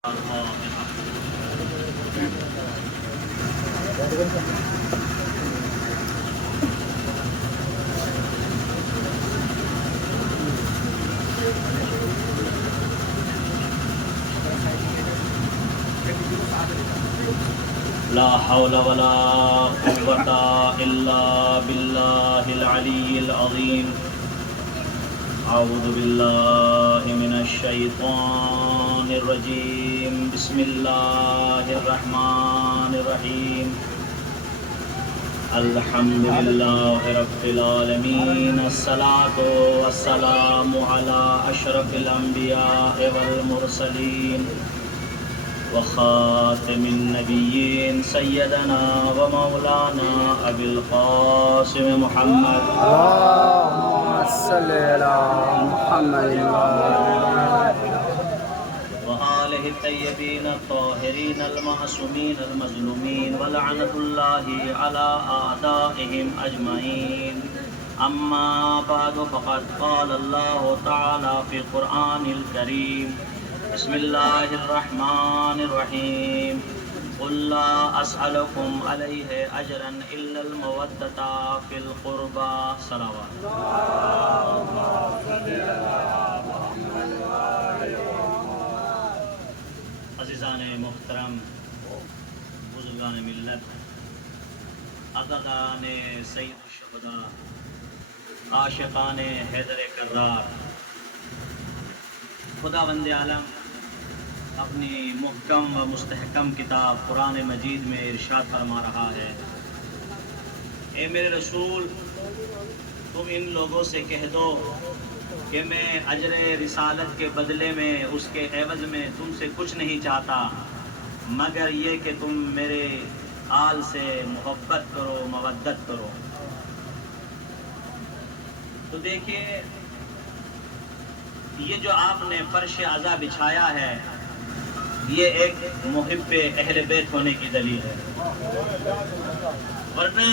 لا حول ولا قوة إلا بالله العلي العظيم. أعوذ بالله من الشيطان الرجيم. بسم الله الرحمن الرحيم. الحمد لله رب العالمين. الصلاة والسلام على أشرف الأنبياء والمرسلين وخاتم النبيين سيدنا ومولانا أبي القاسم محمد اللهم صل على محمد وآله الطيبين الطاهرين المعصومين المظلومين ولعنة الله على أعدائهم أجمعين. أما بعد فقد قال الله تعالى في القرآن الكريم. بسم الله الرحمن الرحيم. قل لا أسألكم عليه أجرا إلا المودة في القربى. صلوات. عزیزان محترم، بزرگان ملت، عقدان سید الشہداء، عاشقان حیدر کرار، خداوند عالم اپنی محکم و مستحکم کتاب قرآن مجید میں ارشاد فرما رہا ہے، اے میرے رسول، تم ان لوگوں سے کہہ دو کہ میں اجر رسالت کے بدلے میں، اس کے عوض میں تم سے کچھ نہیں چاہتا مگر یہ کہ تم میرے آل سے محبت کرو، مودت کرو. تو دیکھیے، یہ جو آپ نے فرش عزا بچھایا ہے، یہ ایک محب اہل بیت ہونے کی دلیل ہے، ورنہ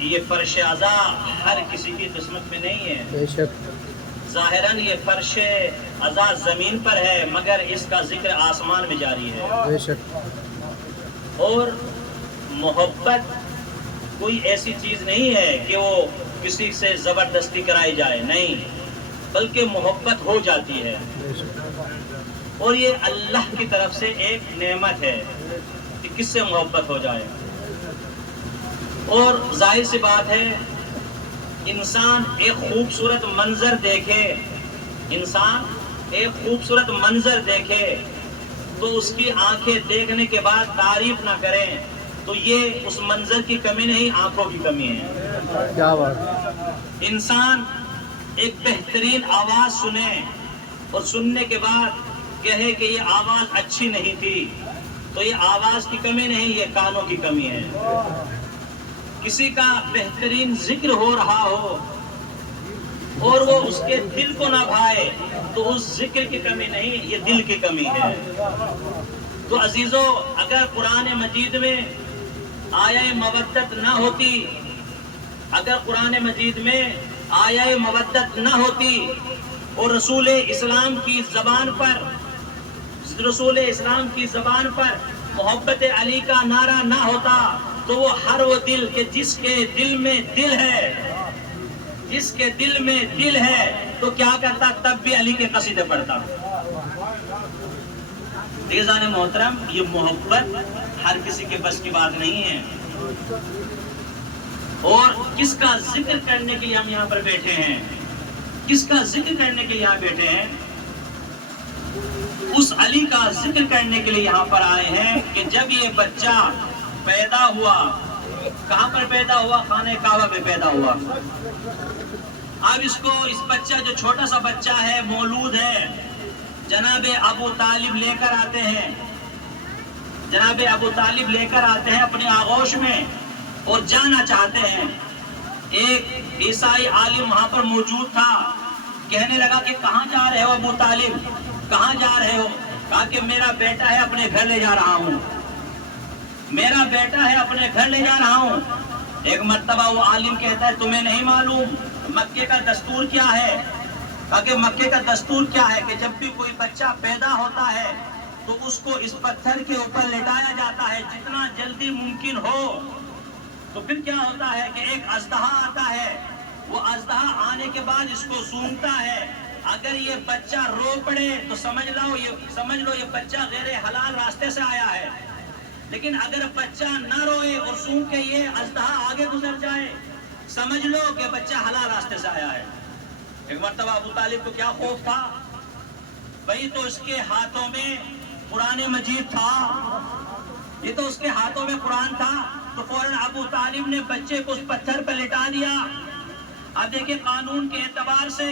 یہ فرش عزا ہر کسی کی قسمت میں نہیں ہے. بے شک ظاہراً یہ فرش عزا زمین پر ہے مگر اس کا ذکر آسمان میں جاری ہے. بے شک اور محبت کوئی ایسی چیز نہیں ہے کہ وہ کسی سے زبردستی کرائی جائے، نہیں، بلکہ محبت ہو جاتی ہے. بے شک اور یہ اللہ کی طرف سے ایک نعمت ہے کہ کس سے محبت ہو جائے. اور ظاہر سی بات ہے، انسان ایک خوبصورت منظر دیکھے، تو اس کی آنکھیں دیکھنے کے بعد تعریف نہ کریں تو یہ اس منظر کی کمی نہیں، آنکھوں کی کمی ہے. کیا بات. انسان ایک بہترین آواز سنے اور سننے کے بعد کہے کہ یہ آواز اچھی نہیں تھی تو یہ آواز کی کمی نہیں، یہ کانوں کی کمی ہے. کسی کا بہترین ذکر ہو رہا ہو اور وہ اس کے دل کو نہ بھائے تو اس ذکر کی کمی نہیں، یہ دل کی کمی ہے. تو عزیزو، اگر قرآن مجید میں آیہ مودت نہ ہوتی، اگر قرآن مجید میں آیہ مودت نہ ہوتی اور رسول اسلام کی زبان پر محبت علی کا نعرہ نہ ہوتا تو وہ ہر وہ دل کہ جس کے دل میں دل ہے تو کیا کرتا؟ تب بھی علی کے قصیدے پڑھتا. عزیزان محترم، یہ محبت ہر کسی کے بس کی بات نہیں ہے. اور کس کا ذکر کرنے کے لیے ہم یہاں پر بیٹھے ہیں؟ اس علی کا ذکر کرنے کے لیے یہاں پر آئے ہیں کہ جب یہ بچہ پیدا ہوا، کہاں پر پیدا ہوا؟ خانہ کعبہ میں پیدا ہوا. اب اس بچہ جو چھوٹا سا بچہ ہے، مولود ہے، جناب ابو طالب لے کر آتے ہیں اپنے آغوش میں اور جانا چاہتے ہیں. ایک عیسائی عالم وہاں پر موجود تھا، کہنے لگا کہ کہاں جا رہے ہو ابو طالب، کہاں جا رہے ہو؟ کہا کہ میرا بیٹا ہے، اپنے گھر لے جا رہا ہوں. ایک مرتبہ وہ عالم کہتا ہے تمہیں نہیں معلوم مکے کا دستور کیا ہے؟ کہ مکے کا دستور کیا ہے کہ جب بھی کوئی بچہ پیدا ہوتا ہے تو تو اس کو اس پتھر کے اوپر لٹایا جاتا ہے جتنا جلدی ممکن ہو. تو پھر کیا ہوتا ہے کہ ایک اژدہا آتا ہے. وہ اژدہا آنے کے بعد اس کو سونگتا ہے. اگر یہ بچہ رو پڑے تو سمجھ لو یہ بچہ غیر حلال راستے سے آیا ہے. لیکن اگر بچہ نہ روئے اور سونگ کے یہ اژدہا آگے گزر جائے سمجھ لو کہ بچہ حلال راستے سے آیا ہے. ایک مرتبہ ابو طالب کو کیا خوف تھا؟ بھئی تو اس کے ہاتھوں میں قرآن مجید تھا. یہ تو اس کے ہاتھوں میں قرآن تھا. تو فوراً ابو طالب نے بچے کو اس پتھر پر لٹا دیا. اب دیکھیں قانون کے اعتبار سے،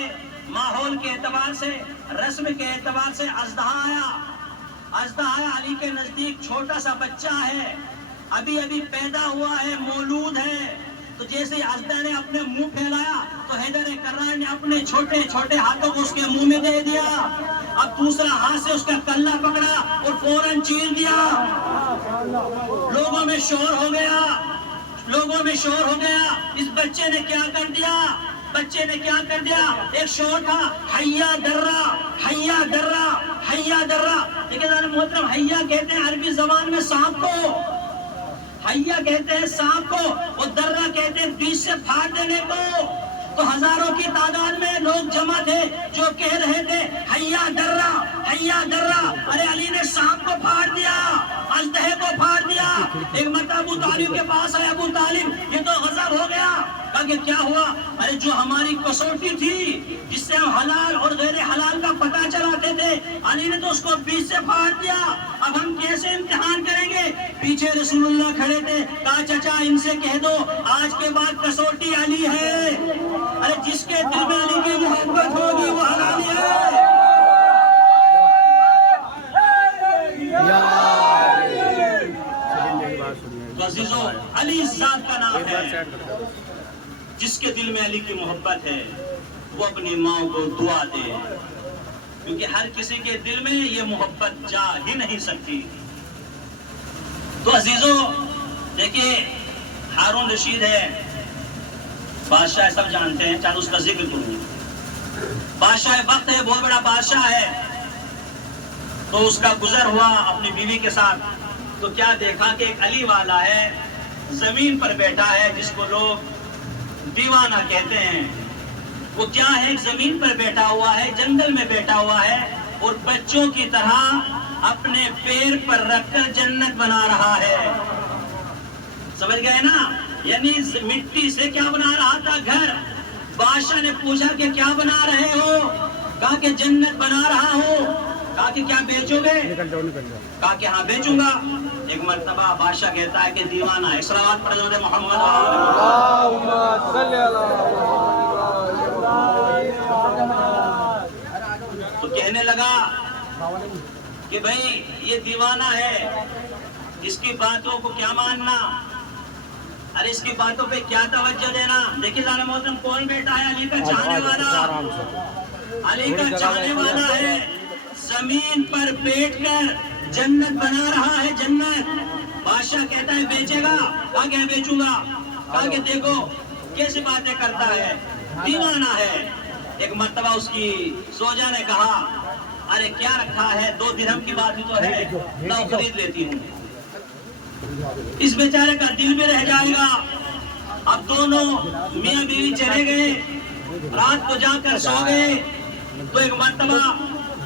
ماحول کے اعتبار سے، رسم کے اعتبار سے اژدہا آیا علی کے نزدیک چھوٹا سا بچہ ہے، ابھی پیدا ہوا ہے، مولود ہے. تو جیسے اژدہا نے اپنے منہ پھیلایا تو حیدر کرار نے اپنے چھوٹے چھوٹے ہاتھوں کو اس کے منہ میں دے دیا. اب دوسرا ہاتھ سے اس کا کلہ پکڑا اور فوراً چیر دیا. لوگوں میں شور ہو گیا. اس بچے نے کیا کر دیا؟ ایک شور تھا، حیا درہ حیا درہ حیا درہ. لیکن محترم، حیا کہتے ہیں عربی زبان میں سانپ کو، حیا کہتے ہیں سانپ کو، اور درہ کہتے ہیں بیچ سے پھاڑ دینے کو. تو ہزاروں کی تعداد میں لوگ جمع تھے جو کہہ رہے تھے حیا درہ حیا درہ. ارے علی نے سانپ کو پھاڑ دیا، اژدہے کو پھاڑ دیا. ایک مرتبہ ابو طالب کے پاس آیا. ابو طالب یہ تو غضب ہو گیا. کہا کہ کیا ہوا؟ ارے جو ہماری کسوٹی تھی جس سے ہم حلال اور غیر حلال کا پتہ چلاتے تھے، علی نے تو اس کو بیچ سے پھاڑ دیا. اب ہم کیسے امتحان کریں گے؟ پیچھے رسول اللہ کھڑے تھے. کہا چچا ان سے کہہ دو آج کے بعد کسوٹی علی ہے. ارے جس کے دل میں علی کی محبت ہوگی وہ حلالی ہے. تو عزیزو، علی ذات کا نام ہے. جس کے دل میں علی کی محبت ہے وہ اپنی ماں کو دعا دے، کیونکہ ہر کسی کے دل میں یہ محبت جا ہی نہیں سکتی. تو عزیزو دیکھیے، ہارون رشید ہے، بادشاہ سب جانتے ہیں، چاہے اس کا ذکر کروں. بادشاہ وقت ہے، بہت بڑا بادشاہ ہے. تو اس کا گزر ہوا اپنی بیوی کے ساتھ. تو کیا دیکھا کہ ایک علی والا ہے، زمین پر بیٹھا ہے، جس کو لوگ دیوانہ کہتے ہیں. وہ کیا ہے؟ زمین پر بیٹھا ہوا ہے، جنگل میں بیٹھا ہوا ہے، اور بچوں کی طرح اپنے پیر پر رکھ کر جنت بنا رہا ہے. سمجھ گئے نا؟ یعنی مٹی سے کیا بنا رہا تھا؟ گھر. بادشاہ نے پوچھا کہ کیا بنا رہے ہو؟ کہا کہ جنت بنا رہا ہوں. کہا کہ کیا بیچو گے؟ کہا کہ ہاں بیچوں گا. ایک مرتبہ بادشاہ کہتا ہے کہ دیوانہ ہے، صلوات پڑھ دو محمد. تو کہنے لگا کہ بھائی یہ دیوانہ ہے، اس کی باتوں کو کیا ماننا؟ ارے اس کی باتوں پہ کیا توجہ دینا؟ دیکھیے ذرا محترم، کون بیٹا ہے؟ علی کا چاہنے والا. علی کا چاہنے والا ہے، زمین پر بیٹھ کر جنت بنا رہا ہے، جنت. بادشاہ کہتا ہے بیچے گا؟ کہا کہ بیچوں گا. کہا کہ دیکھو کیسی باتیں کرتا ہے، دیوانہ ہے. ایک مرتبہ اس کی زوجہ نے کہا ارے کیا رکھا ہے، 2 درہم کی بات ہی تو ہے، لاؤ خرید لیتی ہوں. اس بیچارے کا دل بھی رہ جائے گا. اب دونوں میاں بیوی چلے گئے، رات کو جا کر سو گئے. تو ایک مرتبہ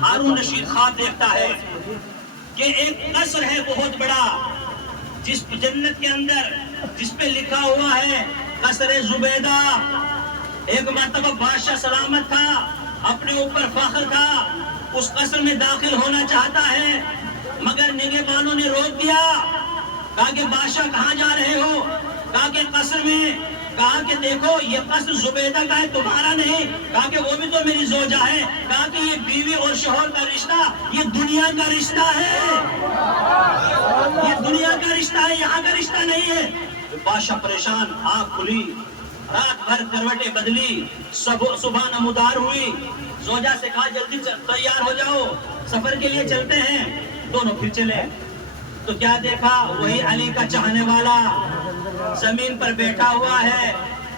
ہارون رشید خواب دیکھتا ہے کہ ایک قصر ہے بہت بڑا، جس جنت کے اندر جس پہ لکھا ہوا ہے قصر زبیدہ. ایک مرتبہ بادشاہ سلامت تھا، اپنے اوپر فخر تھا، اس قصر میں داخل ہونا چاہتا ہے، مگر نگہبانوں نے روک دیا. کہا کہ بادشاہ کہاں جا رہے ہو؟ کہا کہ قصر میں. کہا کہ دیکھو یہ قصر زبیدہ کا ہے، تمہارا نہیں. کہا کہ وہ بھی تو میری زوجہ ہے. کہا کہ یہ بیوی اور شوہر کا رشتہ یہ دنیا کا رشتہ ہے، یہ دنیا کا رشتہ ہے، یہاں کا رشتہ نہیں ہے. بادشاہ پریشان، آنکھ کھلی، رات بھر کروٹیں بدلی، صبح نمودار ہوئی. زوجہ سے کہا جلدی تیار ہو جاؤ، سفر کے لیے چلتے ہیں. دونوں پھر چلے. تو کیا دیکھا؟ وہی علی کا چاہنے والا زمین پر بیٹھا ہوا ہے،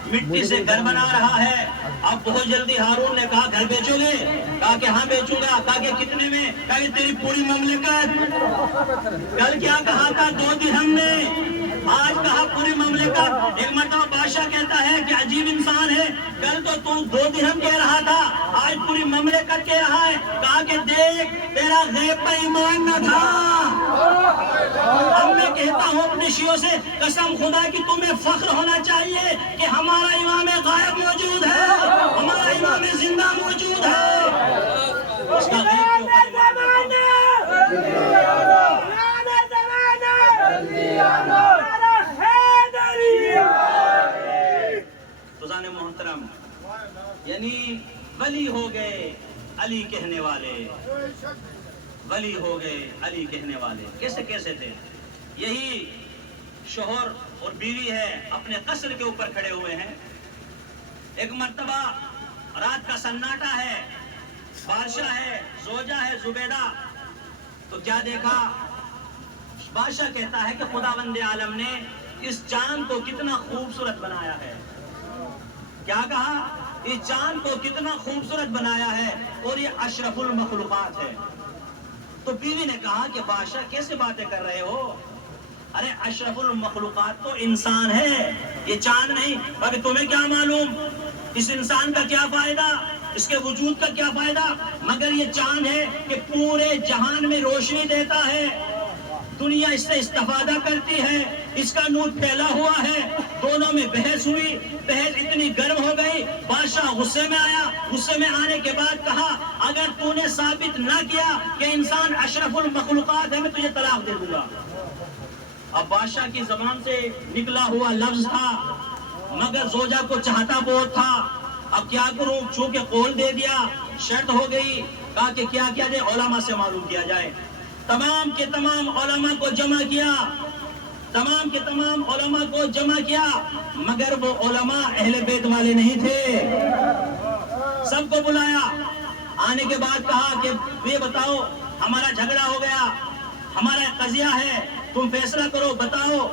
مٹی سے گھر بنا رہا ہے، اب بہت جلدی ہارون نے کہا گھر بیچو گے؟ کہا کہ ہاں بیچوں گا۔ کہا کہ کتنے میں؟ کہا کہ تیری پوری مملکت۔ کل کیا کہا تھا؟ 2 درہم میں، آج کہا پوری مملکت۔ ایک مرتبہ بادشاہ کہتا ہے کہ عجیب انسان ہے، کل تو 2 درہم کہہ رہا تھا، آج پوری مملکت کہہ رہا ہے۔ کہا کہ دیکھ تیرا غیب پر ایمان نہ تھا۔ اب میں کہتا ہوں اپنے شیعوں سے، قسم خدا کی تمہیں فخر ہونا چاہیے کہ ہمارا امام غائب موجود ہے، ہمارا امام زندہ موجود ہے۔ اس کا غیب کے اوپر خزان محترم، یعنی ولی ہو گئے علی کہنے والے، ولی ہو گئے علی کہنے والے۔ کیسے کیسے تھے؟ یہی شوہر اور بیوی ہے، اپنے قصر کے اوپر کھڑے ہوئے ہیں۔ ایک مرتبہ رات کا سناٹا ہے، بادشاہ ہے، زوجہ ہے زبیدہ، تو کیا دیکھا؟ بادشاہ کہتا ہے کہ خداوند عالم نے اس چاند کو کتنا خوبصورت بنایا ہے۔ کیا کہا؟ اس چاند کو کتنا خوبصورت بنایا ہے اور یہ اشرف المخلوقات ہے۔ تو بیوی نے کہا کہ بادشاہ کیسے باتیں کر رہے ہو؟ ارے اشرف المخلوقات تو انسان ہے، یہ چاند نہیں۔ ابھی تمہیں کیا معلوم اس انسان کا کیا فائدہ، اس کے وجود کا کیا فائدہ؟ مگر یہ چاند ہے کہ پورے جہان میں روشنی دیتا ہے، دنیا اس سے استفادہ کرتی ہے، اس کا نور پھیلا ہوا ہے۔ دونوں میں بحث ہوئی، بحث اتنی گرم ہو گئی، بادشاہ غصے میں آیا۔ غصے میں آنے کے بعد کہا اگر تو نے ثابت نہ کیا کہ انسان اشرف المخلوقات ہے میں تجھے طلاق دے دوں گا۔ اب بادشاہ کی زبان سے نکلا ہوا لفظ تھا، مگر زوجہ کو چاہتا بہت تھا۔ اب کیا کروں؟ چونکہ قول دے دیا، شرط ہو گئی۔ کہا کہ کیا کیا جائے؟ علماء سے معلوم کیا جائے۔ تمام کے تمام علماء کو جمع کیا، تمام کے تمام علماء کو جمع کیا، مگر وہ علماء اہل بیت والے نہیں تھے۔ سب کو بلایا، آنے کے بعد کہا کہ یہ بتاؤ ہمارا جھگڑا ہو گیا، ہمارا قضیہ ہے، تم فیصلہ کرو، بتاؤ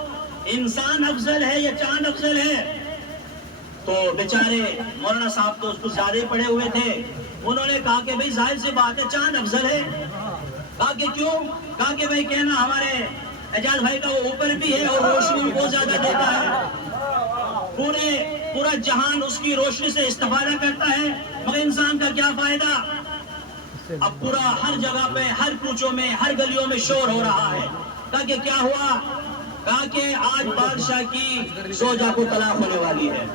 انسان افضل ہے یا چاند افضل ہے؟ تو بیچارے مولانا صاحب تو اس کو زیادہ پڑے ہوئے تھے، انہوں نے کہا کہ بھئی ظاہر سی بات ہے چاند افضل ہے۔ کہا کہ کیوں؟ کہا کہ بھئی کہنا ہمارے اعجاز بھائی کا وہ اوپر بھی ہے اور روشنی بھی بہت زیادہ دیتا ہے، پورا جہان اس کی روشنی سے استفادہ کرتا ہے، مگر انسان کا کیا فائدہ؟ اب پورا ہر جگہ پہ، ہر کوچوں میں، ہر گلیوں میں شور ہو رہا ہے۔ کہا کہ کیا ہوا؟ کہا کہ آج بادشاہ کی زوجہ کو طلاق ہونے والی ہے۔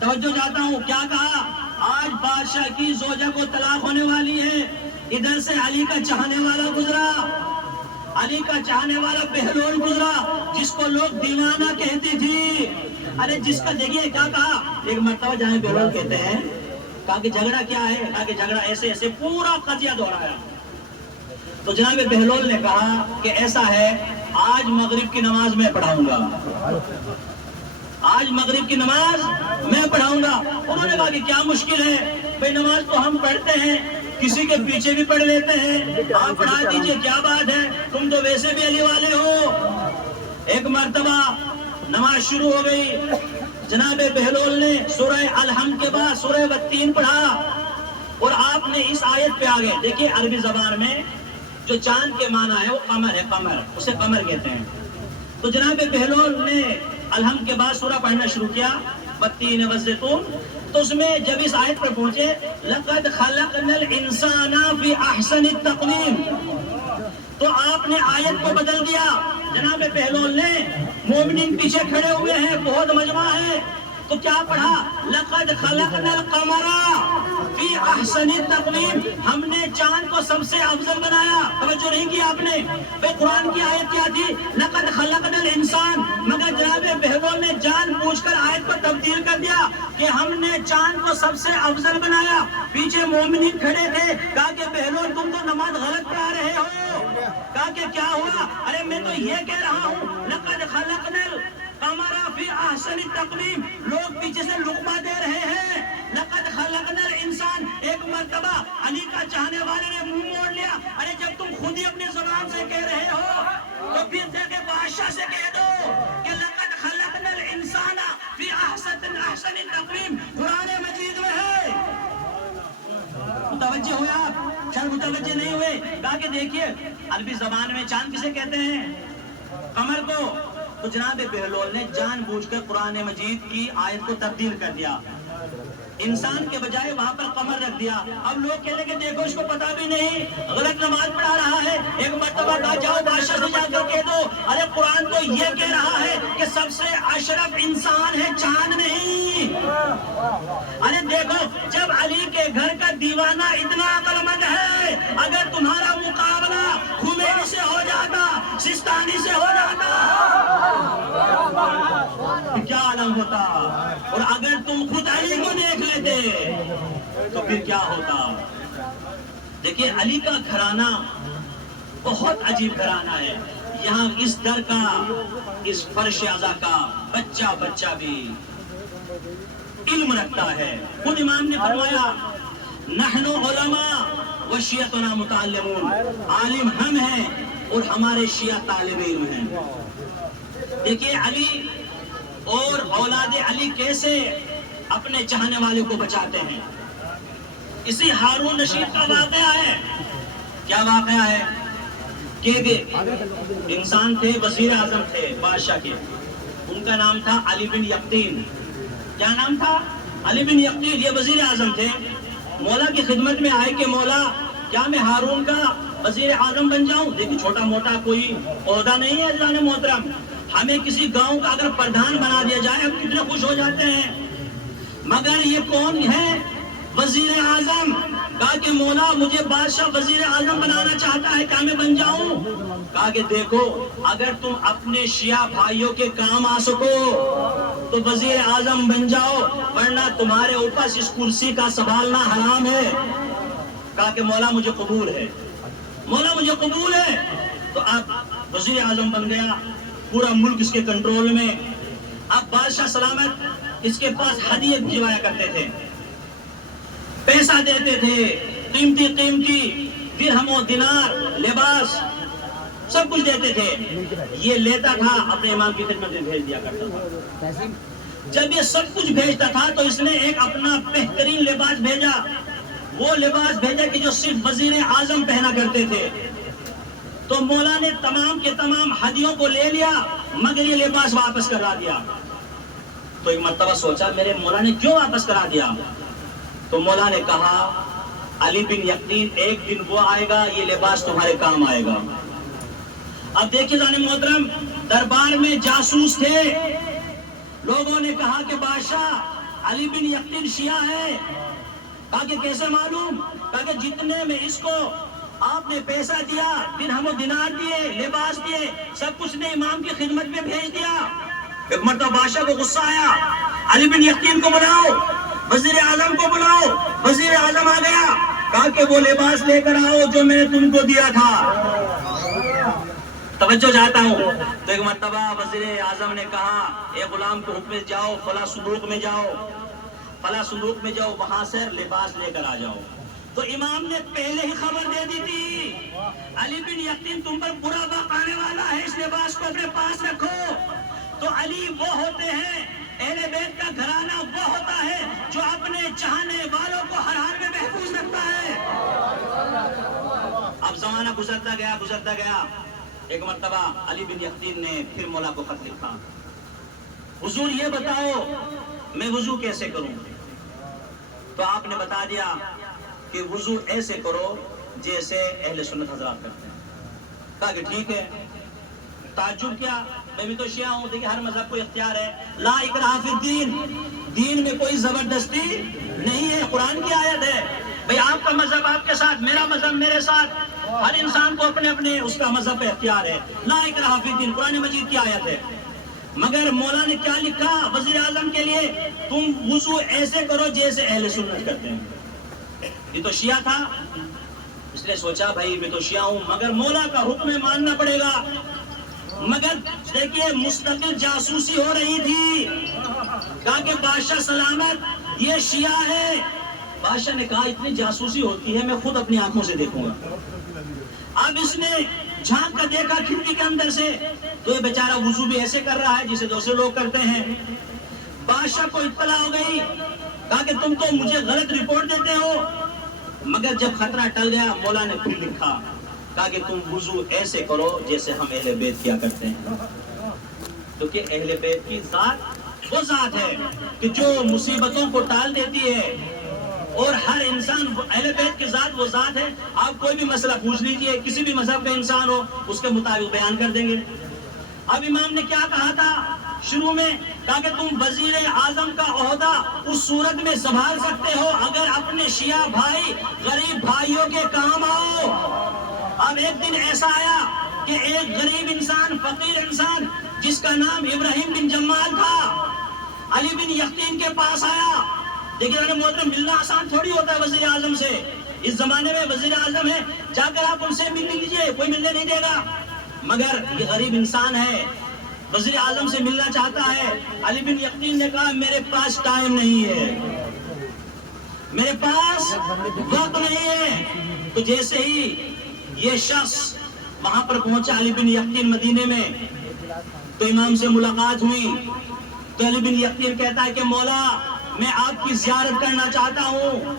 توجہ چاہتا ہوں، کیا کہا؟ آج بادشاہ کی زوجہ کو طلاق ہونے والی ہے۔ ادھر سے علی کا چاہنے والا گزرا، علی کا چاہنے والا بہلول گزرا، جس کو لوگ دیوانہ کہتی تھی۔ ارے جس کا دیکھیے کیا کہا، ایک مرتبہ جہاں بہلول کہتے ہیں، کہا کہ جھگڑا کیا ہے؟ کہا کہ جھگڑا ایسے ایسے، پورا قضیہ دہرایا۔ تو جناب بہلول نے کہا کہ ایسا ہے، آج مغرب کی نماز میں پڑھاؤں گا، آج مغرب کی نماز میں پڑھاؤں گا۔ انہوں نے کہا کہ کیا مشکل ہے؟ بھئی نماز تو ہم پڑھتے ہیں، کسی کے پیچھے بھی پڑھ لیتے ہیں، آپ پڑھا دیجئے، کیا بات ہے، تم تو ویسے بھی علی والے ہو۔ ایک مرتبہ نماز شروع ہو گئی، جناب بہلول نے سورہ الحمد کے بعد سورہ والتین پڑھا، اور آپ نے اس آیت پہ آگے دیکھیے، عربی زبان میں جو چاند کے معنی ہے وہ قمر ہے، قمر، اسے قمر کہتے ہیں۔ تو جناب بہلول نے الحمد کے بعد سورہ پڑھنا شروع کیا، والتین والزیتون، تو اس میں جب اس آیت پر پہنچے لقد خلقنا الانسان فی احسن التقویم، تو آپ نے آیت کو بدل دیا۔ جناب بہلول نے، مومنین پیچھے کھڑے ہوئے ہیں، بہت مجمع ہے، تو کیا پڑھا؟ لقد خلقنا القمر فی احسن التقویم، ہم نے چاند کو سب سے افضل بنایا۔ توجہ نہیں کی آپ نے؟ بھئی قرآن کی آیت کیا تھی؟ لقد خلقنا الانسان، مگر جناب بہلول نے جان بوجھ کر آیت کو تبدیل کر دیا کہ ہم نے چاند کو سب سے افضل بنایا۔ پیچھے مومنین کھڑے تھے، کہا کہ بہلول تم تو نماز غلط پڑھا رہے ہو۔ کہا کہ کیا ہوا؟ ارے میں تو یہ کہہ رہا ہوں، لقد خلقنا القمر فی احسن التقویم، لوگ پیچھے سے لقمہ دے رہے ہیں۔ لقد خلقنا الانسان، ایک مرتبہ علی کا چاہنے والے نے منہ موڑ لیا، ارے جب تم خود ہی اپنی زبان سے کہہ رہے ہو تو پھر دیکھے بادشاہ سے کہہ دو کہ لقد خلقنا الانسان فی احسن التقویم، قرآن مجید میں ہے شاید متوجہ نہیں ہوئے. کہا کہ دیکھیے عربی زبان میں چاند کسے کہتے ہیں؟ قمر کو. تو جناب بہلول نے جان بوجھ کر قرآن مجید کی آیت کو تبدیل کر دیا, انسان کے بجائے وہاں پر قمر رکھ دیا. اب لوگ کہنے کہ دیکھو اس کو پتا بھی نہیں, غلط نماز پڑھا رہا ہے. ایک مرتبہ کہا جاؤ بادشاہ سے جا کر کہہ دو, ارے قرآن تو یہ کہہ رہا ہے کہ سب سے اشرف انسان ہے, چاند نہیں. ارے دیکھو جب علی کے گھر کا دیوانہ اتنا عقل مند ہے, اگر تمہارا مقابلہ خمینی سے ہو جاتا, سستانی سے ہو جاتا, کیا عالم ہوتا. اور اگر تم خود علی کو دیکھ لیتے تو پھر کیا ہوتا. دیکھیے علی کا گھرانہ بہت عجیب گھرانہ ہے. یہاں اس در کا, اس فرش اعضا کا بچہ بچہ بھی علم رکھتا ہے. خود امام نے فرمایا نحن علماء و شیعتنا متعلمون, عالم ہم ہیں اور ہمارے شیعہ طالب علم ہیں. دیکھیے علی اور اولاد علی کیسے اپنے چاہنے والے کو بچاتے ہیں. اسی ہارون رشید کا واقعہ ہے. کیا واقعہ ہے کہ انسان تھے, وزیر اعظم تھے بادشاہ کے, ان کا نام تھا علی بن یقطین. کیا نام تھا؟ علی بن یقطین. یہ وزیر اعظم تھے, مولا کی خدمت میں آئے کہ مولا کیا میں ہارون کا وزیر اعظم بن جاؤں؟ دیکھیں چھوٹا موٹا کوئی عہدہ نہیں ہے جان محترم, ہمیں کسی گاؤں کا اگر پردھان بنا دیا جائے ہم کتنے خوش ہو جاتے ہیں, مگر یہ کون ہے؟ وزیر اعظم. کہا کہ مولا مجھے بادشاہ وزیر اعظم بنانا چاہتا ہے, کیا میں بن جاؤں؟ کہا کہ دیکھو اگر تم اپنے شیعہ بھائیوں کے کام آ سکو تو وزیر اعظم بن جاؤ, ورنہ تمہارے اوپر اس کرسی کا سنبھالنا حرام ہے. کہا کہ مولا مجھے قبول ہے, مولا مجھے قبول ہے. تو اب وزیر اعظم بن گیا, پورا ملک اس کے کنٹرول میں. اب بادشاہ سلامت اس کے پاس ہدیے بھجوایا کرتے تھے, پیسہ دیتے تھے, قیمتی قیمتی درہم و دینار, لباس, سب کچھ دیتے تھے. یہ لیتا تھا اپنے امام کی خدمت میں بھیج دیا کرتا تھا. جب یہ سب کچھ بھیجتا تھا تو اس نے ایک اپنا بہترین لباس بھیجا. وہ لباس بھیجا کہ جو صرف وزیر اعظم پہنا کرتے تھے. تو مولا نے تمام کے تمام ہدیوں کو لے لیا مگر یہ لباس واپس کرا دیا. تو ایک مرتبہ سوچا میرے مولا نے کیوں واپس کرا دیا؟ تو مولا نے کہا علی بن یقین ایک دن وہ آئے گا یہ لباس تمہارے کام آئے گا. اب دیکھیے جان محترم, دربار میں جاسوس تھے. لوگوں نے کہا کہ بادشاہ علی بن یقین شیعہ ہے. کہا کہ کیسے معلوم؟ کہا کہ جتنے میں اس کو آپ نے پیسہ دیا, درہم و دینار دیے, لباس دیے, سب کچھ نے امام کی خدمت میں بھیج دیا. ایک مرتبہ بادشاہ کو غصہ آیا, علی بن یقین کو بلاؤ, وزیر اعظم کو بلاؤ. وزیر اعظم آ گیا. کہا کہ وہ لباس لے کر آؤ جو میں نے تم کو دیا تھا. توجہ چاہتا ہوں. تو ایک مرتبہ وزیر اعظم نے کہا اے غلام کو حکم جاؤ فلاں صندوق میں جاؤ, فلاں صندوق میں جاؤ, وہاں سے لباس لے کر آ جاؤ. تو امام نے پہلے ہی خبر دے دی تھی علی بن یقین تم پر برا وقت آنے والا ہے, اس لباس کو اپنے پاس رکھو. تو علی وہ ہوتے ہیں, اہل بیت کا گھرانہ وہ ہوتا ہے جو اپنے چاہنے والوں کو ہر حال میں محفوظ رکھتا ہے. اب زمانہ گزرتا گیا. ایک مرتبہ علی بن یقین نے پھر مولا کو خط لکھا, حضور یہ بتاؤ میں وضو کیسے کروں؟ تو آپ نے بتا دیا کہ وضو ایسے کرو جیسے اہل سنت حضرات کرتے ہیں. کہا کہ ٹھیک ہے. تعجب کیا, میں بھی تو شیعہ ہوں. دیکھیں ہر مذہب کو اختیار ہے, لا اکراہ فی الدین, دین میں کوئی زبردستی نہیں ہے, قرآن کی آیت ہے. بھئی آپ کا مذہب آپ کے ساتھ, میرا مذہب میرے ساتھ, ہر انسان کو اپنے اپنے اس کا مذہب پہ اختیار ہے. لا اکراہ فی الدین قرآن مجید کی آیت ہے. مگر مولا نے کیا لکھا وزیر اعظم کے لیے, تم وضو ایسے کرو جیسے اہل سنت کرتے ہیں. یہ تو شیعہ تھا, اس نے سوچا بھائی میں تو شیعہ ہوں مگر مولا کا حکم ماننا پڑے گا. مگر دیکھیے مستقل جاسوسی ہو رہی تھی. کہا کہ بادشاہ سلامت یہ شیعہ ہے. بادشاہ نے کہا اتنی جاسوسی ہوتی ہے میں خود اپنی آنکھوں سے دیکھوں گا. اب اس نے جھانک کر دیکھا کھڑکی کے اندر سے تو یہ بیچارہ وضو بھی ایسے کر رہا ہے جسے دوسرے لوگ کرتے ہیں. بادشاہ کو اطلاع ہو گئی. کہا کہ تم تو مجھے غلط رپورٹ دیتے ہو, مگر جب خطرہ ٹل گیا مولا نے پھر لکھا، کہا کہ تم وضو ایسے کرو جیسے ہم اہل بیت کیا کرتے ہیں، کیونکہ اہل بیت کی ذات وہ ذات ہے کہ جو مصیبتوں کو ٹال دیتی ہے، اور ہر انسان اہل بیت کی ذات وہ ذات ہے، آپ کوئی بھی مسئلہ پوچھ لیجئے، کسی بھی مذہب کا انسان ہو اس کے مطابق بیان کر دیں گے۔ اب امام نے کیا کہا تھا شروع میں؟ کہا کہ تم وزیر اعظم کا عہدہ اس صورت میں سنبھال سکتے ہو اگر اپنے شیعہ بھائی غریب بھائیوں کے کام آؤ۔ اب ایک دن ایسا آیا کہ ایک غریب انسان، فقیر انسان جس کا نام ابراہیم بن جمال تھا، علی بن یقین کے پاس آیا۔ دیکھیے محترم، ملنا آسان تھوڑی ہوتا ہے وزیر اعظم سے، اس زمانے میں وزیر اعظم ہے، جا کر آپ ان سے مل لیجیے، کوئی ملنے نہیں دے گا، مگر یہ غریب انسان ہے، وزیر اعظم سے ملنا چاہتا ہے۔ علی بن یقین نے کہا میرے پاس ٹائم نہیں ہے، میرے پاس وقت نہیں ہے۔ تو جیسے ہی یہ شخص وہاں پر پہنچا علی بن یقین مدینے میں، تو امام سے ملاقات ہوئی، تو علی بن یقین کہتا ہے کہ مولا میں آپ کی زیارت کرنا چاہتا ہوں۔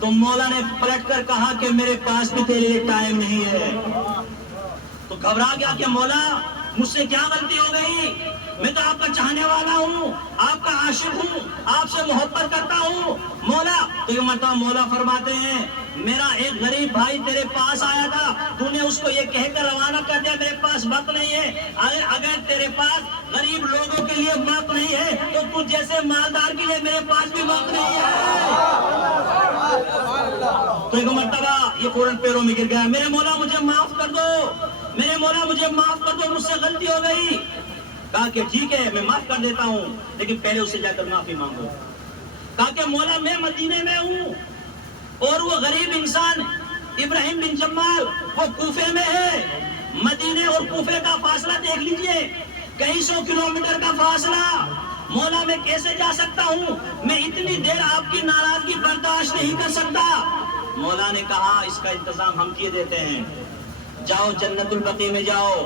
تو مولا نے پلٹ کر کہا کہ میرے پاس بھی تیرے لیے ٹائم نہیں ہے۔ تو گھبرا گیا کہ مولا مجھ سے کیا غلطی ہو گئی، میں تو آپ کا چاہنے والا ہوں، آپ کا عاشق ہوں، آپ سے محبت کرتا ہوں مولا۔ تو یہ مرتبہ مولا فرماتے ہیں میرا ایک غریب بھائی تیرے پاس آیا تھا، تو نے اس کو یہ کہہ کر روانہ کر دیا میرے پاس وقت نہیں ہے۔ اگر تیرے پاس غریب لوگوں کے لیے وقت نہیں ہے تو تجھ جیسے مالدار کے لیے میرے پاس بھی وقت نہیں ہے۔ تو ایک مرتبہ یہ فوراً پیروں میں گر گیا، میرے مولا مجھے معاف کر دو، میرے مولا مجھے معاف کر دو، مجھ سے غلطی ہو گئی۔ کہا کہ ٹھیک ہے میں معاف کر دیتا ہوں، لیکن پہلے اس سے جا کر معافی مانگو۔ کہا کہ مولا میں مدینے میں ہوں اور وہ غریب انسان ابراہیم بن جمال وہ کوفے میں ہے، مدینے اور کوفے کا فاصلہ دیکھ لیجئے، کئی سو کلومیٹر کا فاصلہ، مولا میں کیسے جا سکتا ہوں، میں اتنی دیر آپ کی ناراضگی برداشت نہیں کر سکتا۔ مولا نے کہا اس کا انتظام ہم کیے دیتے ہیں، جاؤ جنت البقیع میں جاؤ،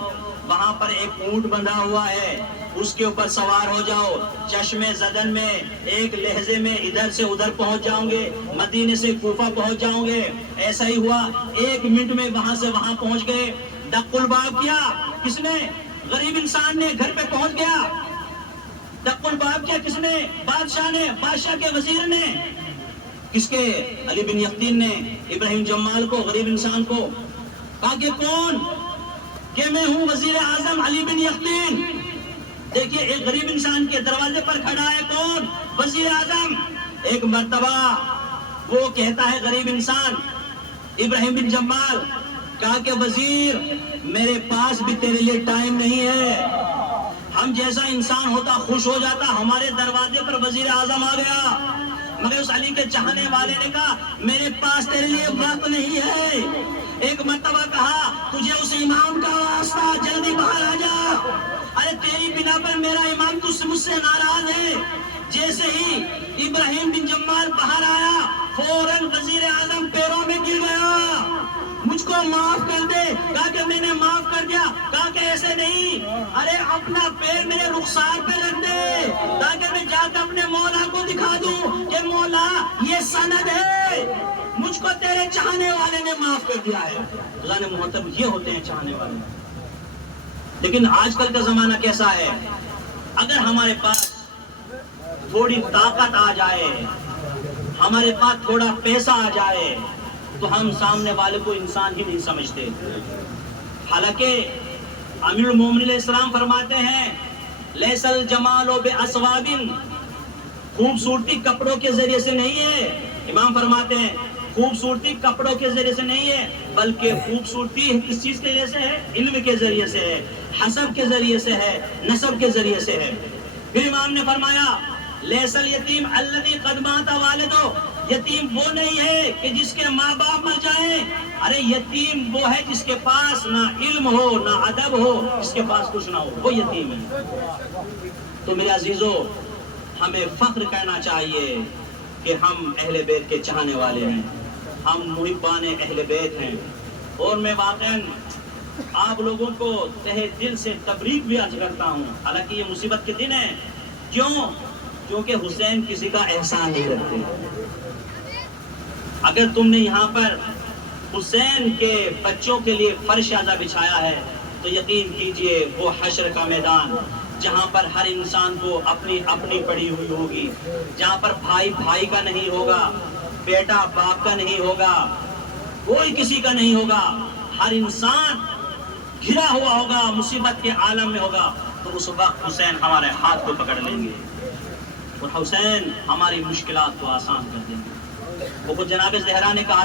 وہاں پر ایک اونٹ بندھا ہوا ہے، اس کے اوپر سوار ہو جاؤ، چشم زدن میں ایک لہجے میں ادھر سے ادھر پہنچ جاؤں گے، مدینے سے کوفہ پہنچ جاؤں گے۔ ایسا ہی ہوا، 1 منٹ میں وہاں سے وہاں پہنچ گئے۔ دق الباب کیا کس نے؟ غریب انسان نے، گھر پہ پہنچ گیا۔ دق الباب کیا کس نے؟ بادشاہ نے، بادشاہ کے وزیر نے۔ کس کے؟ علی بن یقین نے ابراہیم جمال کو، غریب انسان کو کہا کہ کون؟ کہ میں ہوں وزیر اعظم علی بن یقین۔ دیکھیے ایک غریب انسان کے دروازے پر کھڑا ہے، کون؟ وزیر اعظم۔ ایک مرتبہ وہ کہتا ہے غریب انسان ابراہیم بن جمال، کہا کہ وزیر میرے پاس بھی تیرے لیے ٹائم نہیں ہے۔ ہم جیسا انسان ہوتا خوش ہو جاتا، ہمارے دروازے پر وزیر اعظم آ گیا، مگر اس علی کے چاہنے والے نے کہا میرے پاس تیرے لیے وقت نہیں ہے۔ ایک مرتبہ کہا تجھے اس امام کا واسطہ، جلدی باہر آ جا، ارے تیری بنا پر میرا امام مجھ سے ناراض ہے۔ جیسے ہی ابراہیم بن جمال باہر آیا، فوراً وزیر اعظم پیروں میں گر گیا، مجھ کو معاف کر دے۔ کہا کہ میں نے معاف کر دیا۔ کہا کہ ایسے نہیں، ارے اپنا پیر میرے رخسار پہ رکھ دے تاکہ میں جا کر اپنے مولا کو دکھا دوں کہ مولا یہ سند ہے، مجھ کو تیرے چاہنے والے نے معاف کر دیا ہے۔ خدا نے محترم یہ ہوتے ہیں چاہنے والے۔ لیکن آج کل کا زمانہ کیسا ہے؟ اگر ہمارے پاس تھوڑی طاقت آ جائے، ہمارے پاس تھوڑا پیسہ آ جائے، تو ہم سامنے والے کو انسان ہی نہیں سمجھتے۔ حالانکہ امیر المومنین علیہ السلام فرماتے ہیں لیس الجمال باسواب، خوبصورتی کپڑوں کے ذریعے سے نہیں ہے۔ امام فرماتے ہیں خوبصورتی کپڑوں کے ذریعے سے نہیں ہے، بلکہ خوبصورتی کس چیز کے ذریعے سے ہے؟ علم کے ذریعے سے ہے، حسب کے ذریعے سے ہے، نسب کے ذریعے سے ہے۔ پھر امام نے فرمایا لیس الیتیم الذی قد مات والدہ، یتیم وہ نہیں ہے کہ جس کے ماں باپ مر جائیں، ارے یتیم وہ ہے جس کے پاس نہ علم ہو نہ ادب ہو، جس کے پاس کچھ نہ ہو، وہ یتیم ہے۔ تو میرے عزیزو، ہمیں فخر کرنا چاہیے کہ ہم اہل بیت کے چاہنے والے ہیں، ہم محبان اہل بیت ہیں۔ اور میں واقعاً آپ لوگوں کو تہہ دل سے تبریک بھی عرض کرتا ہوں، حالانکہ یہ مصیبت کے دن ہیں۔ کیوں؟ کیونکہ حسین کسی کا احسان نہیں رکھتے۔ اگر تم نے یہاں پر حسین کے بچوں کے لیے فرش اعلیٰ بچھایا ہے تو یقین کیجئے وہ حشر کا میدان جہاں پر ہر انسان کو اپنی اپنی پڑی ہوئی ہوگی، جہاں پر بھائی بھائی کا نہیں ہوگا، بیٹا باپ کا نہیں ہوگا، کوئی کسی کا نہیں ہوگا، ہر انسان گھرا ہوا ہوگا، مصیبت کے عالم میں ہوگا، تو اس وقت حسین ہمارے ہاتھ کو پکڑ لیں گے اور حسین ہماری مشکلات کو آسان کر دیں گے۔ وہ جناب زہرا نے کہا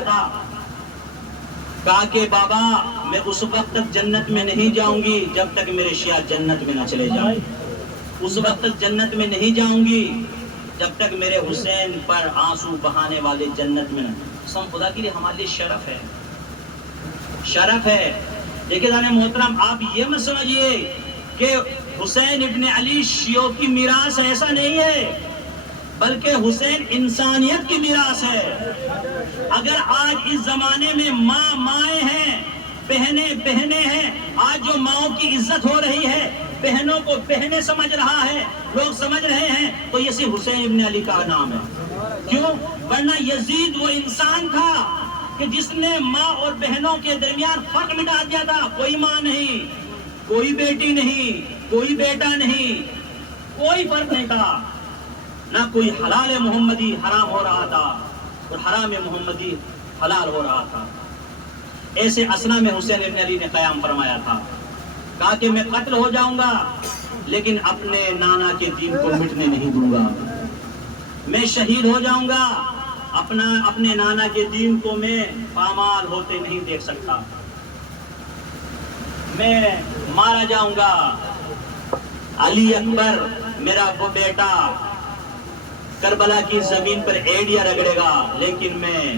کہ بابا میں اس وقت تک جنت میں نہیں جاؤں گی جب تک میرے شیعہ جنت میں نہ چلے جائیں، اس وقت تک جنت میں نہیں جاؤں گی جب تک میرے حسین پر آنسو بہانے والے جنت میں نہ۔ قسم خدا کے لیے ہمارے لیے شرف ہے، شرف ہے۔ دیکھیں جانے محترم، آپ یہ مت سمجھیے کہ حسین ابن علی شیعوں کی میراث ایسا نہیں ہے، بلکہ حسین انسانیت کی میراث ہے۔ اگر آج اس زمانے میں ماں مائیں ہیں، بہنیں بہنیں ہیں، آج جو ماؤں کی عزت ہو رہی ہے، بہنوں کو بہنیں سمجھ رہا ہے، لوگ سمجھ رہے ہیں، تو یہ صرف حسین ابن علی کا نام ہے۔ کیوں؟ ورنہ یزید وہ انسان تھا کہ جس نے ماں اور بہنوں کے درمیان فرق مٹا دیا تھا۔ کوئی ماں نہیں، کوئی بیٹی نہیں، کوئی بیٹا نہیں، کوئی فرق نہیں تھا، نہ کوئی حلال محمدی حرام ہو رہا تھا اور حرام محمدی حلال ہو رہا تھا۔ ایسے اسنا میں حسین ابن علی نے قیام فرمایا تھا، کہا کہ میں قتل ہو جاؤں گا لیکن اپنے نانا کے دین کو مٹنے نہیں دوں گا، میں شہید ہو جاؤں گا اپنے نانا کے دین کو میں پامال ہوتے نہیں دیکھ سکتا، میں مارا جاؤں گا، علی اکبر میرا وہ بیٹا کربلا کی زمین پر ایڑیاں رگڑے گا لیکن میں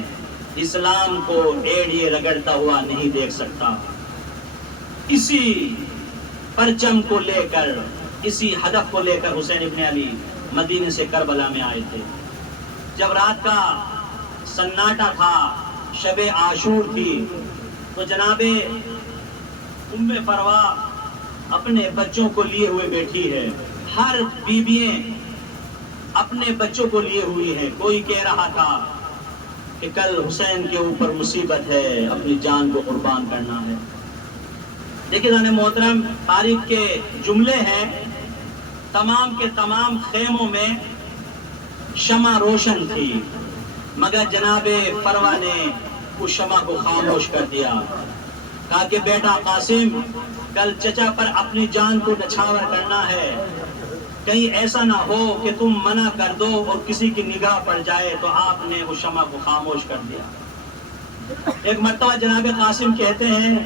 اسلام کو ایڑیے رگڑتا ہوا نہیں دیکھ سکتا۔ اسی پرچم کو لے کر، اسی ہدف کو لے کر حسین ابن علی مدینے سے کربلا میں آئے تھے۔ جب رات کا سناٹا تھا، شب عاشور تھی، تو جناب ام فروا اپنے بچوں کو لیے ہوئے بیٹھی ہے، ہر بیوییں اپنے بچوں کو لیے ہوئی ہیں۔ کوئی کہہ رہا تھا کہ کل حسین کے اوپر مصیبت ہے، اپنی جان کو قربان کرنا ہے۔ دیکھیں جانے محترم، تاریخ کے جملے ہیں، تمام کے تمام خیموں میں شمع روشن تھی مگر جناب فروا نے اس شمع کو خاموش کر دیا، کہا کہ بیٹا قاسم کل چچا پر اپنی جان کو نچھاور کرنا ہے، کہیں ایسا نہ ہو کہ تم منع کر دو اور کسی کی نگاہ پڑ جائے، تو آپ نے اس شمع کو خاموش کر دیا۔ ایک مرتبہ جناب قاسم کہتے ہیں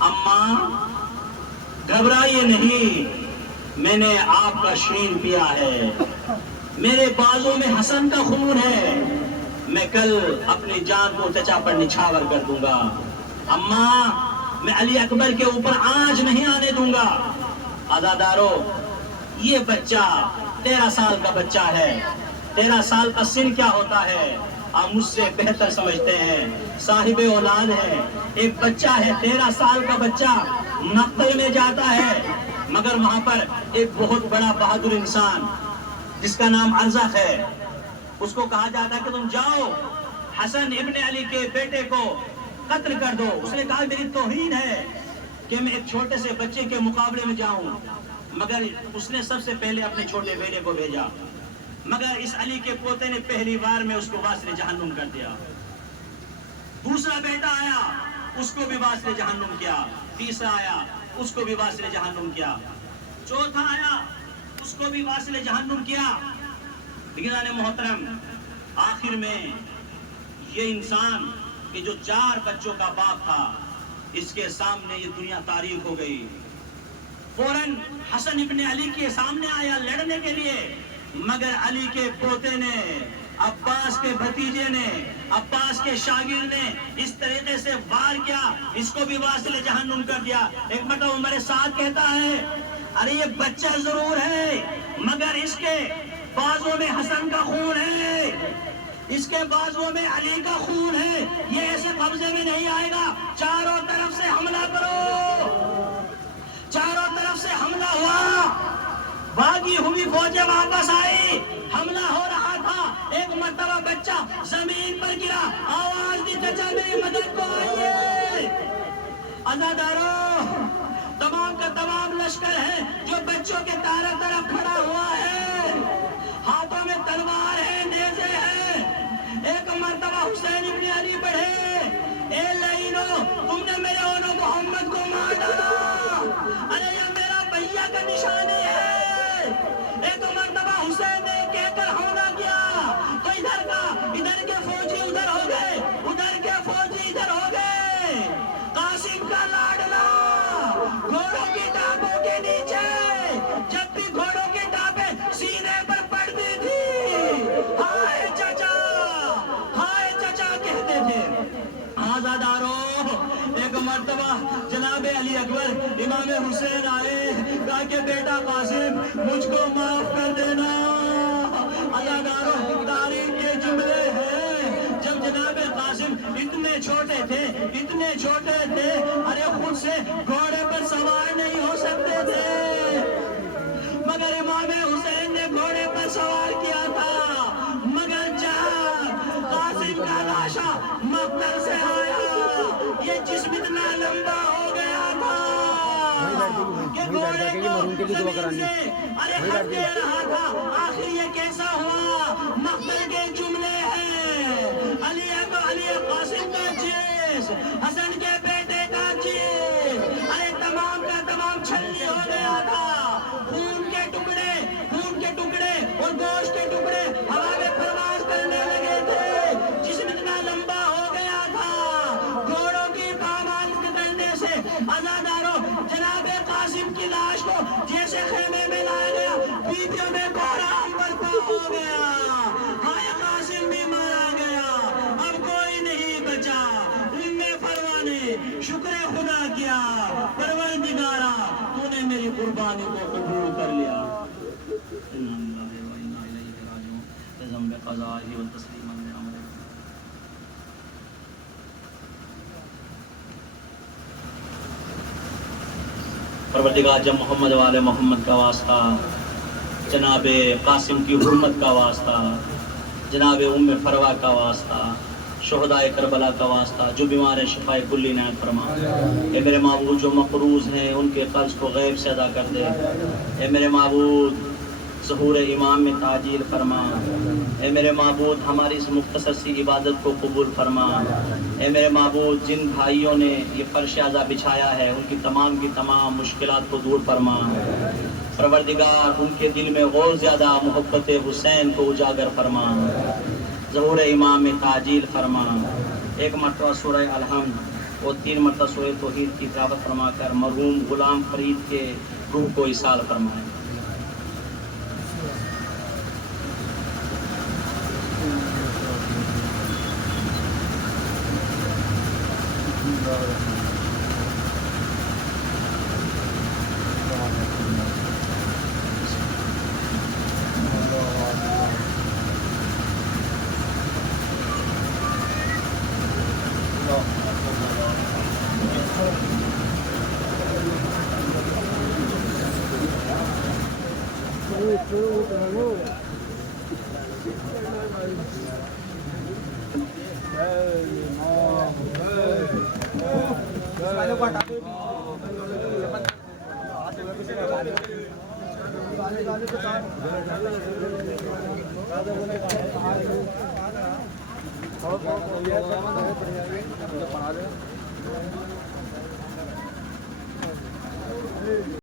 اماں گھبرائیے نہیں، میں نے آپ کا شین پیا ہے، میرے بازوں میں حسن کا خون ہے، میں کل اپنی جان کو چچا پر نچھاور کر دوں گا، اماں میں علی اکبر کے اوپر آنچ نہیں آنے دوں گا۔ عزادارو، یہ بچہ 13 سال کا بچہ ہے، 13 سال کا سن کیا ہوتا ہے آپ مجھ سے بہتر سمجھتے ہیں، صاحب اولاد ہے، ایک بچہ ہے 13 سال کا بچہ مقتل میں جاتا ہے، مگر وہاں پر ایک بہت بڑا بہادر انسان جس کا نام ارزق ہے، اس کو کہا جاتا ہے کہ تم جاؤ حسن ابن علی کے بیٹے کو قتل کر دو۔ اس نے کہا میری توہین ہے کہ میں ایک چھوٹے سے بچے کے مقابلے میں جاؤں، مگر اس نے سب سے پہلے اپنے چھوٹے بیٹے کو بھیجا، مگر اس علی کے پوتے نے پہلی بار میں اس کو واسطے جہنم کر دیا۔ دوسرا بیٹا آیا، اس کو بھی واسطے جہنم کیا، تیسرا آیا، اس کو بھی واسطے جہنم کیا، چوتھا آیا، اس کو بھی واسطے جہنم کیا۔ لیکن محترم، آخر میں یہ انسان کہ جو 4 بچوں کا باپ تھا، اس کے سامنے یہ دنیا تاریخ ہو گئی، فوراً حسن ابن علی کے سامنے آیا لڑنے کے لیے، مگر علی کے پوتے نے، عباس کے بھتیجے نے، عباس کے شاگرد نے اس طریقے سے وار کیا، اس کو بھی واسطے جہنم کر دیا۔ ایک مرتبہ عمر سعد کہتا ہے ارے یہ بچہ ضرور ہے مگر اس کے بازوں میں حسن کا خون ہے، اس کے بازوں میں علی کا خون ہے، یہ ایسے قبضے میں نہیں آئے گا، چاروں طرف سے حملہ کرو۔ چاروں طرف سے حملہ ہوا، باغی ہوئی فوجیں واپس آئی، حملہ ہو رہا تھا، ایک مرتبہ بچہ زمین پر گرا، آواز دی چچا میری مدد کو آئیے۔ عزاداروں، تمام کا تمام لشکر ہے جو بچوں کے طرف کھڑا ہوا ہے، ہاتھوں میں تلوار ہے، نیزے ہیں۔ ایک مرتبہ حسین ابن علی بڑھے، اے لعینو، تم نے میرے اونو محمد کو مار ڈالا، ارے یہ میرا بھیا کا نشانی ہے۔ ایک مرتبہ حسین نے کہہ کر حملہ کیا تو ادھر کے فوجی ادھر ہو گئے، ادھر کے فوجی ادھر ہو گئے۔ قاسم کا لاڈلا گھوڑوں کی ٹانگوں کے نیچے، جب بھی گھوڑوں کی ٹانگیں سینے پر پڑتی تھی، ہائے چچا کہتے تھے۔ آزاداروں، ایک مرتبہ جناب علی اکبر امام حسین آئے، کہا کہ بیٹا قاسم مجھ کو معاف کر دینا۔ آزاداروں، تاریخ کے جملے ہیں، جب جناب قاسم اتنے چھوٹے تھے، ارے خود سے گھوڑے پر سوار نہیں ہو سکتے تھے، مگر امام حسین نے گھوڑے پر سوار کیا تھا، مگر جب قاسم کا لاشا مقتل سے آیا، یہ جسم اتنا لمبا ہو گیا تھا کہ گھوڑے کو زمین سے ہٹ دے رہا تھا۔ آخر یہ کیسا ہوا؟ مقتل کے جملے ہیں، علی قاسم کا جیس، حسن کے بیٹے کا جیس، ارے تمام کا تمام چھلنی ہو گیا تھا، خون کے ٹکڑے اور گوشت کے ٹکڑے ہوا میں پرواز کرنے لگے تھے، جسم اتنا لمبا ہو گیا تھا، گھوڑوں کی پامال کرنے سے۔ عزاداروں، جناب قاسم کی لاش کو جیسے خیمے میں لایا گیا، بیویوں میں بحران برپا ہو گیا، ہائے قاسم بھی مارا گیا، اب کوئی نہیں بچا۔ فروا نے شکر خدا کیا، پروردگارا تو نے میری قربانی کو قبول کر لیا۔ پروردگار، جب محمد والے محمد کا واسطہ، جناب قاسم کی حرمت کا واسطہ، جناب ام فروا کا واسطہ، شہدائے کربلا کا واسطہ، جو بیمار ہیں شفائے کلی عنایت فرما۔ اے میرے معبود، جو مقروض ہیں ان کے قرض کو غیب سے ادا کر دے۔ اے میرے معبود، ظہور امام میں تعجیل فرما۔ اے میرے معبود، ہماری اس مختصر سی عبادت کو قبول فرما۔ اے میرے معبود، جن بھائیوں نے یہ فرش عزا بچھایا ہے ان کی تمام مشکلات کو دور فرما۔ پروردگار، ان کے دل میں اور زیادہ محبت حسین کو اجاگر فرما، ظہور امام میں تعجیل فرما۔ ایک مرتبہ سورہ الحمد اور 3 مرتبہ سورہ توحید کی تلاوت فرما کر مرحوم غلام فرید کے روح کو ایصال فرمائیں۔